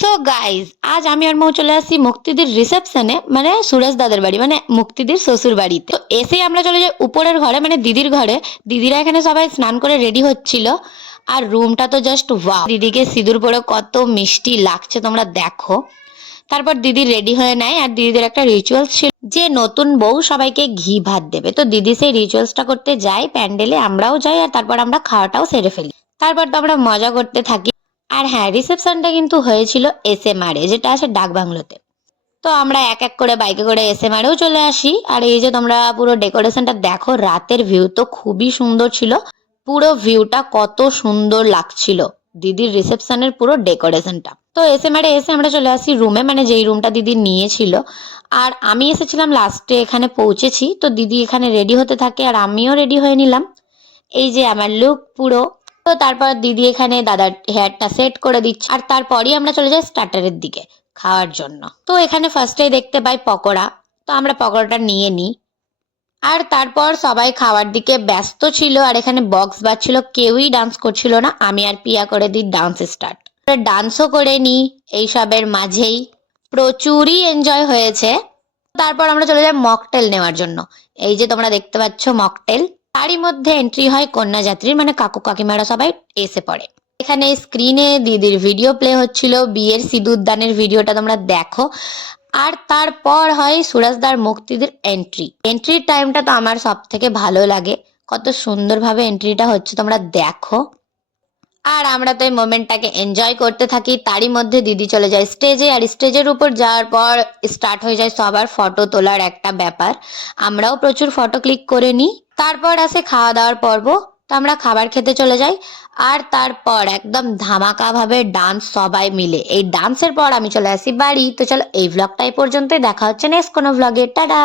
So guys, আজ আমি আর মৌ চলে আসছি মুক্তিদির রিসেপশনে, মানে সুরেশ দাদের বাড়ি, মানে মুক্তিদির শ্বশুর বাড়িতে। তো এসে আমরা চলে যাই উপরের ঘরে, মানে দিদির ঘরে। দিদিরা এখানে সবাই স্নান করে রেডি হচ্ছিল। আর রুমটা তো জাস্ট ওয়াও, দিদিকে সিঁদুর পরে কত মিষ্টি লাগছে তোমরা দেখো। তারপর দিদি রেডি হয়ে নেয়, আর দিদিদের একটা রিচুয়ালস ছিল যে নতুন বউ সবাইকে ঘি ভাত দেবে। তো দিদি সেই রিচুয়ালসটা করতে যায় প্যান্ডেলে, আমরাও যাই, আর তারপর আমরা খাওয়াটাও সেরে ফেলি। তারপর তো আমরা মজা করতে থাকি। আর হ্যাঁ, রিসেপশনটা কিন্তু হয়েছিল SMR এ, যেটা আছে ডাক বাংলোতে। তো আমরা এক এক করে বাইকে করে SMR এও চলে আসি। আর এই যে তোমরা পুরো ডেকোরেশনটা দেখো, রাতের ভিউ তো খুবই সুন্দর ছিল। পুরো ভিউটা কত সুন্দর লাগছিল দিদির রিসেপশনের পুরো ডেকোরেশনটা। তো SMR এ এসে আমরা চলে আসি রুমে, মানে যেই রুমটা দিদি নিয়েছিল। আর আমি এসেছিলাম লাস্টে, এখানে পৌঁছেছি। তো দিদি এখানে রেডি হতে থাকে, আর আমিও রেডি হয়ে নিলাম। এই যে আমার লুক পুরো। তো তারপর দিদি এখানে দাদার হেয়ারটা সেট করে দিচ্ছে, আর তারপরই আমরা চলে যাই স্টার্টারের দিকে খাওয়ার জন্য। তো এখানে ফার্স্টেই দেখতে পাই পকোড়া। তো আমরা পকোড়াটা নিয়ে নিই। আর তারপর সবাই খাওয়ার দিকে ব্যস্ত ছিল, আর এখানে বক্স বাজছিল, কেউই ডান্স করছিল না। আমি আর পিয়া করে দিই ডান্স স্টার্ট। ডান্সও করে নিই এইসবের মাঝেই। প্রচুরই এনজয় হয়েছে। তারপর আমরা চলে যাই মকটেল নেওয়ার জন্য। এই যে তোমরা দেখতে পাচ্ছ মকটেল। তারই মধ্যে এন্ট্রি হয় কন্যাযাত্রীর, মানে কাকু কাকিমারা সবাই এসে পড়ে। এখানে স্ক্রিনে দিদির ভিডিও প্লে হচ্ছিল, বিয়ের সিঁদুর দানের ভিডিওটা তোমরা দেখো। আর তারপর হয় সুরজদার মুক্তিদের এন্ট্রির টাইমটা তো আমার সব থেকে ভালো লাগে। কত সুন্দরভাবে এন্ট্রিটা হচ্ছে তোমরা দেখো। আর আমরা তো এই মোমেন্টটাকে এনজয় করতে থাকি। তারই মধ্যে দিদি চলে যায় স্টেজে, আর স্টেজের উপর যাওয়ার পর স্টার্ট হয়ে যায় সবার ফটো তোলার একটা ব্যাপার। আমরাও প্রচুর ফটো ক্লিক করে নিই। তারপর আসে খাওয়া দাওয়ার পর্ব। তো আমরা খাবার খেতে চলে যাই। আর তারপর একদম ধামাকা ভাবে ডান্স সবাই মিলে। এই ডান্সের পর আমি চলে আসি বাড়ি। তো চলো, এই ভ্লগটা এই পর্যন্তই। দেখা হচ্ছে নেক্সট কোনো ভ্লগে। টাটা।